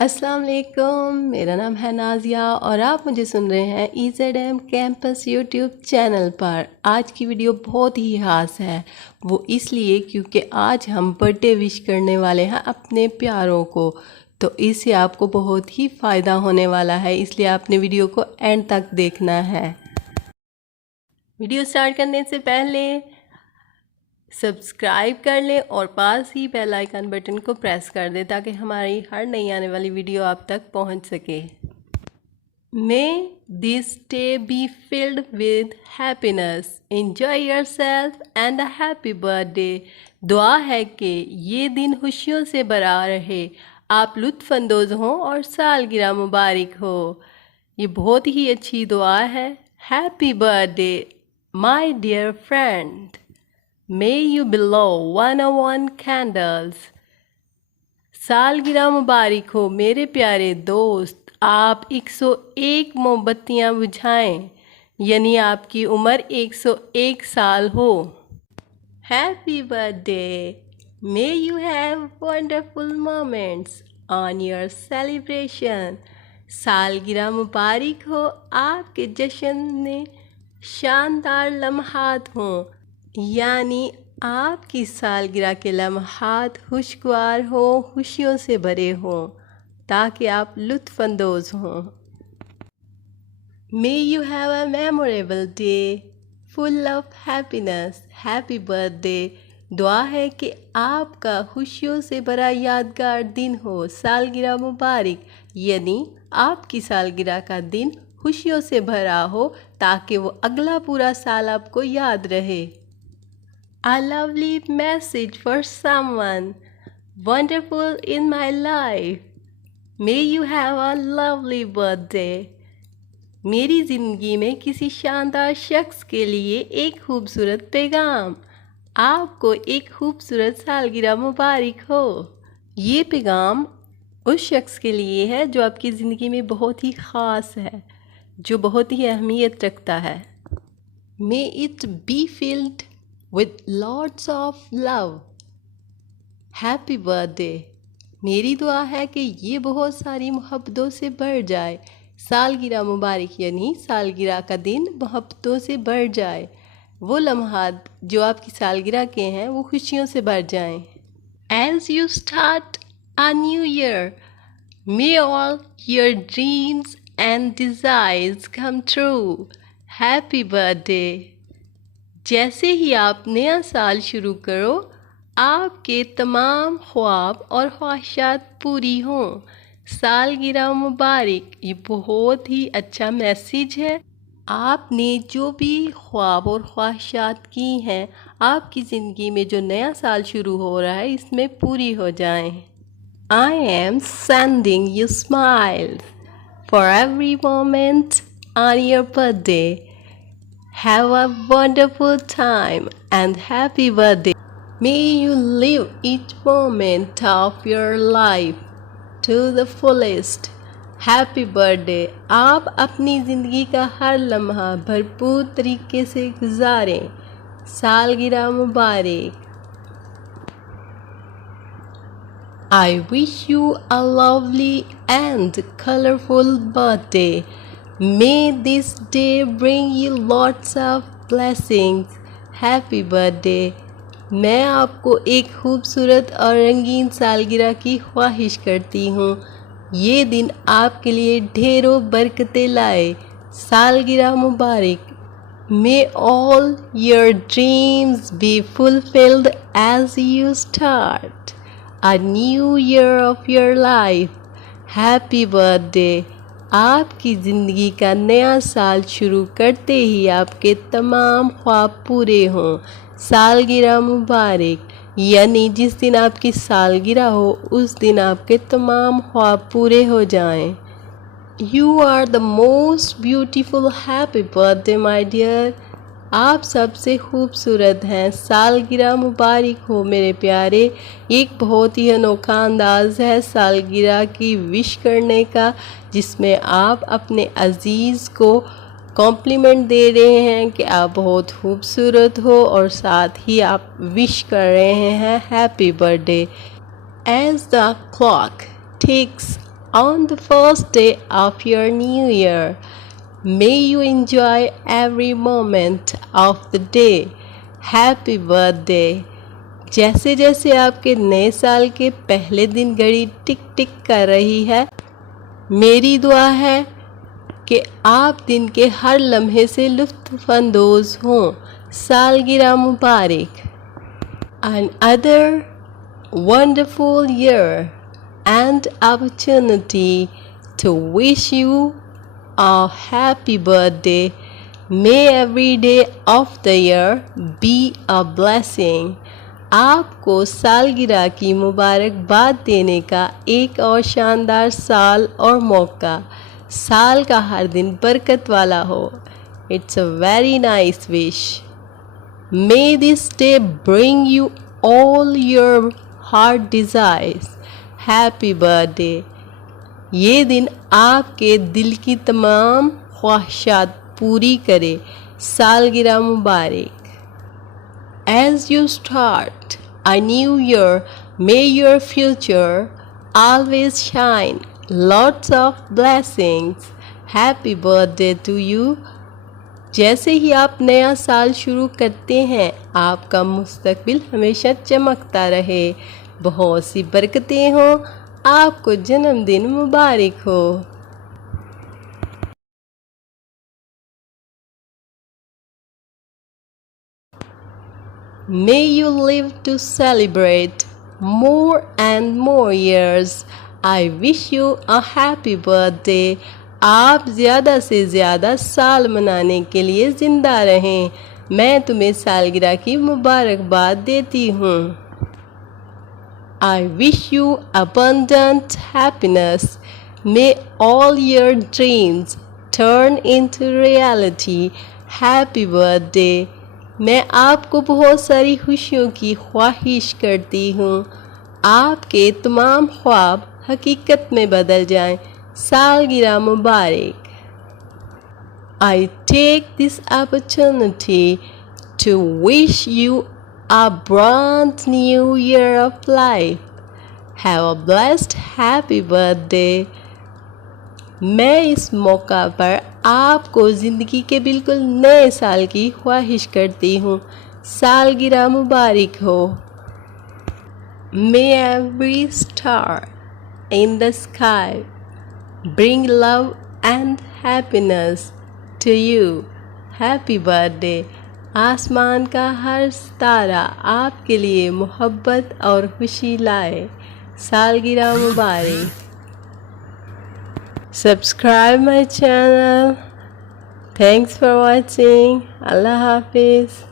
अस्सलाम वालेकुम, मेरा नाम है नाजिया और आप मुझे सुन रहे हैं EZM कैंपस यूट्यूब चैनल पर। आज की वीडियो बहुत ही ख़ास है, वो इसलिए क्योंकि आज हम बर्थडे विश करने वाले हैं अपने प्यारों को। तो इससे आपको बहुत ही फ़ायदा होने वाला है, इसलिए आपने वीडियो को एंड तक देखना है। वीडियो स्टार्ट करने से पहले सब्सक्राइब कर लें और पास ही बेल आइकन बटन को प्रेस कर दें ताकि हमारी हर नई आने वाली वीडियो आप तक पहुंच सके। May this day be filled with happiness, enjoy yourself and a happy birthday. दुआ है कि ये दिन खुशियों से भरा रहे, आप लुत्फ़अंदोज़ हों और सालगिरह मुबारक हो। ये बहुत ही अच्छी दुआ है। Happy birthday my dear friend, May you blow 101 candles। सालगिरह मुबारक हो मेरे प्यारे दोस्त, आप 101 मोमबत्तियाँ बुझाएं, यानी आपकी उम्र 101 साल हो। Happy birthday, may you have wonderful moments on your celebration. सालगिरह मुबारक हो, आपके जश्न में शानदार लम्हात हों, यानी आपकी सालगिरह के लम्हात खुशगवार हों, खुशियों से भरे हों ताकि आप लुत्फ़अंदोज़ हों। May you have a memorable day full of happiness. Happy birthday, दुआ है कि आपका खुशियों से भरा यादगार दिन हो। सालगिरह मुबारक, यानी आपकी सालगिरह का दिन खुशियों से भरा हो ताकि वो अगला पूरा साल आपको याद रहे। A lovely message for someone wonderful in my life. May you have a lovely birthday. मेरी ज़िंदगी में किसी शानदार शख्स के लिए एक खूबसूरत पैगाम। आपको एक खूबसूरत सालगिरह मुबारक हो। ये पैगाम उस शख्स के लिए है जो आपकी ज़िंदगी में बहुत ही ख़ास है, जो बहुत ही अहमियत रखता है। May it be filled with lots of love. Happy birthday, मेरी दुआ है कि ये बहुत सारी मोहब्बतों से भर जाए। सालगिरह मुबारक, यानी सालगिरह का दिन मोहब्बतों से भर जाए। वो लम्हात जो आपकी सालगिरह के हैं वो खुशियों से भर जाएं। As you start a new year, may all your dreams and desires come true. Happy birthday। जैसे ही आप नया साल शुरू करो, आपके तमाम ख्वाब और ख्वाहिशात पूरी हों। सालगिरह मुबारक, ये बहुत ही अच्छा मैसेज है। आपने जो भी ख्वाब और ख्वाहिशात की हैं, आपकी ज़िंदगी में जो नया साल शुरू हो रहा है इसमें पूरी हो जाएं। I am sending you smiles for every moment on your birthday. Have a wonderful time and happy birthday. May you live each moment of your life to the fullest. Happy birthday। आप अपनी ज़िंदगी का हर लम्हा भरपूर तरीके से गुजारें। सालगिरह मुबारक। I wish you a lovely and colorful birthday. May this day bring you lots of blessings. Happy birthday। मैं आपको एक खूबसूरत और रंगीन सालगिरह की ख्वाहिश करती हूँ। ये दिन आपके लिए ढेरों बरकतें लाए। सालगिरह मुबारक। May all your dreams be fulfilled as you start a new year of your life. Happy birthday। आपकी ज़िंदगी का नया साल शुरू करते ही आपके तमाम ख्वाब पूरे हों। सालगिरह मुबारक, यानी जिस दिन आपकी सालगिरह हो उस दिन आपके तमाम ख्वाब पूरे हो जाएं। You are the most beautiful happy birthday my dear। आप सबसे खूबसूरत हैं। सालगिरह मुबारक हो मेरे प्यारे। एक बहुत ही अनोखा अंदाज़ है सालगिरह की विश करने का, जिसमें आप अपने अज़ीज़ को कॉम्प्लीमेंट दे रहे हैं कि आप बहुत खूबसूरत हो और साथ ही आप विश कर रहे हैं happy birthday. As the clock ticks on the first day of your new year. May you enjoy every moment of the day. Happy birthday. जैसे जैसे आपके नए साल के पहले दिन घड़ी टिक टिक कर रही है, मेरी दुआ है कि आप दिन के हर लम्हे से लुत्फ़अंदोज़ हों। सालगिरह मुबारक। Another wonderful year and opportunity to wish you a happy birthday. May every day of the year be a blessing. आपको सालगिरह की मुबारकबाद देने का एक और शानदार साल और मौका। साल का हर दिन बरकत वाला हो। It's a very nice wish. May this day bring you all your heart desires. Happy birthday. ये दिन आपके दिल की तमाम ख्वाहिशात पूरी करे। सालगिरह मुबारक। As you start a new year, may your future always shine. Lots of blessings. Happy birthday to you. जैसे ही आप नया साल शुरू करते हैं, आपका मुस्तकबिल हमेशा चमकता रहे। बहुत सी बरकतें हों। आपको जन्मदिन मुबारक हो। May you live to celebrate more and more years. I wish you a happy birthday. आप ज़्यादा से ज़्यादा साल मनाने के लिए ज़िंदा रहें। मैं तुम्हें सालगिरह की मुबारकबाद देती हूँ। I wish you abundant happiness. May all your dreams turn into reality. Happy birthday. मैं आपको बहुत सारी खुशियों की ख्वाहिश करती हूँ। आपके तमाम ख्वाब हकीकत में बदल जाएं। सालगिरह मुबारक। I take this opportunity to wish you a brand new year of life. Have a blessed happy birthday. मैं इस मौका पर आपको ज़िंदगी के बिल्कुल नए साल की ख्वाहिश करती हूँ। सालगिरह मुबारक हो। May every star in the sky bring love and happiness to you. Happy birthday. आसमान का हर सितारा आपके लिए मोहब्बत और खुशी लाए। सालगिरह मुबारक। Subscribe my channel. Thanks for watching. Allah Hafiz.